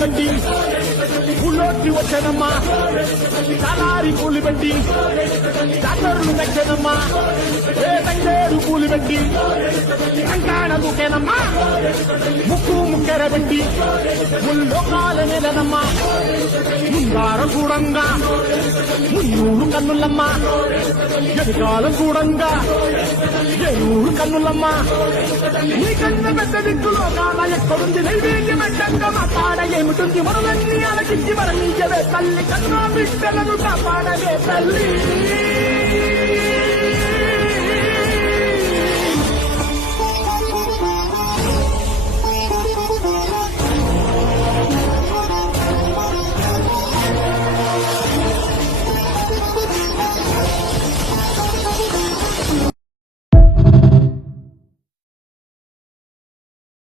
పెట్టి ఊళ్ళోకి వచ్చానమ్మా చాలారి పూలు పెట్టి డాక్టర్లు తెచ్చానమ్మా ఏ తంగేరు పూలు పెట్టి కంకాణ దూకేనమ్మా ముక్కెర పెట్టి ముల్లోకాల నెలనమ్మా ముంగారం చూడంగా మున్నూరు కన్నులమ్మా ఎదుగాలం చూడంగా ఏనూరు కన్నులమ్మా నీ కన్న పెద్ద దిక్కులో కాల ఎక్కడుంది నైవేద్యం అడ్డంగా మాట్లాడ ఏమిటుంది మనలన్నీ ఆలకించి మరణించవే తల్లి కన్నా బిడ్డలను కాపాడవే తల్లి